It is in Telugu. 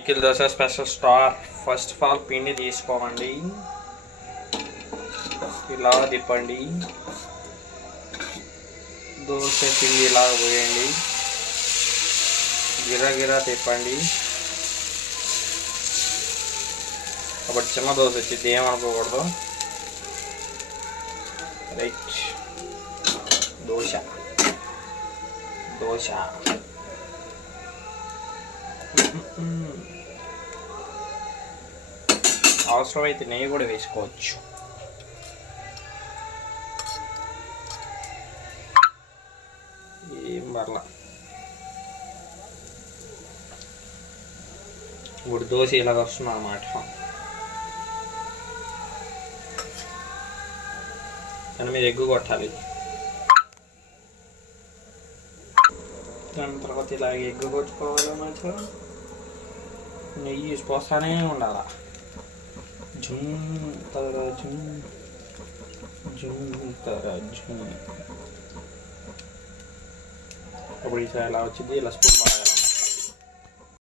Nikhil dosa special star. First of all పిండి తీసుకోమండి, ఇలా తిప్పండి. దోశ పిండి ఇలా పోయండి, గిరా తిప్పండి. ఒకటి చిన్న దోశ వచ్చింది, ఏమనుకోకూడదు. రైట్, దోశ దోశ అవసరమైతే నెయ్యి కూడా వేసుకోవచ్చు. ఏం పర్లా. ఇప్పుడు దోశ ఇలాగ వస్తుంది అన్నమాట. కానీ మీరు ఎగ్గు కొట్టాలి. దాని తర్వాత ఇలాగ ఎగ్గు కొట్టుకోవాలన్నమాట. నెయ్యి పోస్తానే ఉండాలి. జూమ్ తర జూమ్ తర జూమ్. అప్పుడు ఇలా వచ్చింది, ఇలా స్పూన్